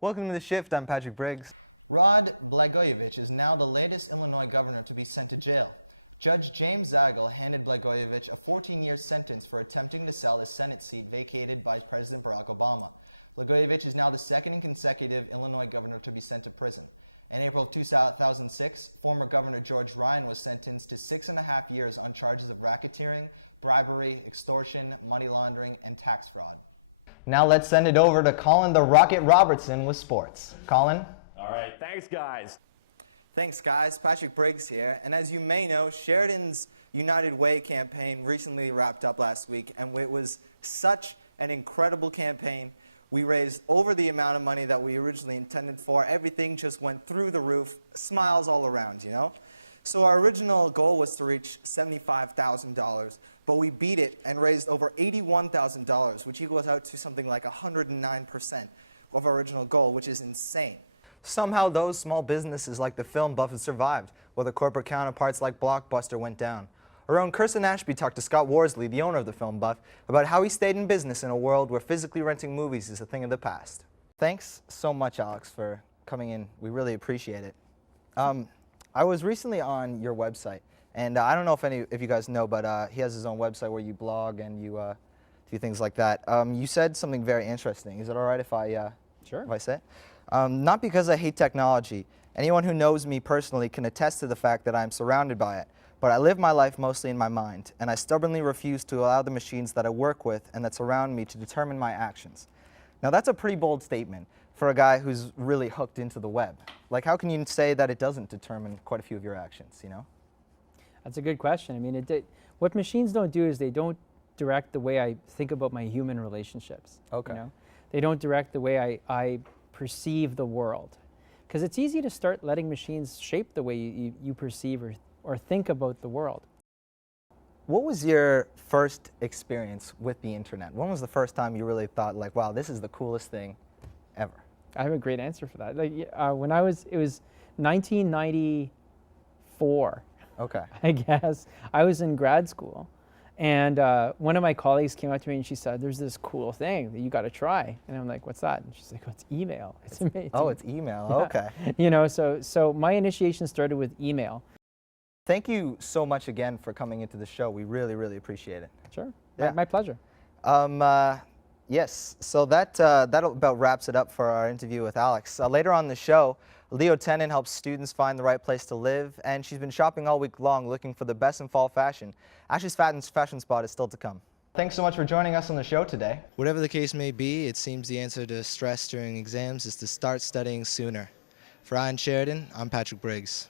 Welcome to The Shift. I'm Patrick Briggs. Rod Blagojevich is now the latest Illinois governor to be sent to jail. Judge James Zagel handed Blagojevich a 14-year sentence for attempting to sell the Senate seat vacated by President Barack Obama. Blagojevich is now the second consecutive Illinois governor to be sent to prison. In April of 2006, former Governor George Ryan was sentenced to 6.5 years on charges of racketeering, bribery, extortion, money laundering, and tax fraud. Now let's send it over to Colin the Rocket Robertson with sports. Colin? All right, thanks, guys. Thanks, guys. Patrick Briggs here. And as you may know, Sheridan's United Way campaign recently wrapped up last week, and it was such an incredible campaign. We raised over the amount of money that we originally intended for. Everything just went through the roof, smiles all around, you know? So our original goal was to reach $75,000, but we beat it and raised over $81,000, which equals out to something like 109% of our original goal, which is insane. Somehow those small businesses like the film buff have survived, while the corporate counterparts like Blockbuster went down. Our own Kirsten Ashby talked to Scott Worsley, the owner of the film buff, about how he stayed in business in a world where physically renting movies is a thing of the past. Thanks so much, Alex, for coming in. We really appreciate it. I was recently on your website, and I don't know if any of you guys know, but he has his own website where you blog and you do things like that. You said something very interesting. Is it all right if I say it? Not because I hate technology. Anyone who knows me personally can attest to the fact that I'm surrounded by it. But I live my life mostly in my mind, and I stubbornly refuse to allow the machines that I work with and that surround me to determine my actions. Now that's a pretty bold statement for a guy who's really hooked into the web. Like, how can you say that it doesn't determine quite a few of your actions, you know? That's a good question. I mean, what machines don't do is they don't direct the way I think about my human relationships. Okay. You know? They don't direct the way I perceive the world. Because it's easy to start letting machines shape the way you perceive or think about the world. What was your first experience with the internet? When was the first time you really thought, like, wow, this is the coolest thing ever? I have a great answer for that. Like, when it was 1994. Okay. I guess. I was in grad school, and one of my colleagues came up to me and she said, there's this cool thing that you got to try. And I'm like, what's that? And she's like, oh, it's email. It's amazing. Oh, it's email. Yeah. Okay. You know, so my initiation started with email. Thank you so much again for coming into the show. We really, really appreciate it. Sure. Yeah. My pleasure. Yes, so that about wraps it up for our interview with Alex. Later on the show, Leo Tennant helps students find the right place to live, and she's been shopping all week long looking for the best in fall fashion. Ashley's fashion spot is still to come. Thanks so much for joining us on the show today. Whatever the case may be, it seems the answer to stress during exams is to start studying sooner. For Ryan Sheridan, I'm Patrick Briggs.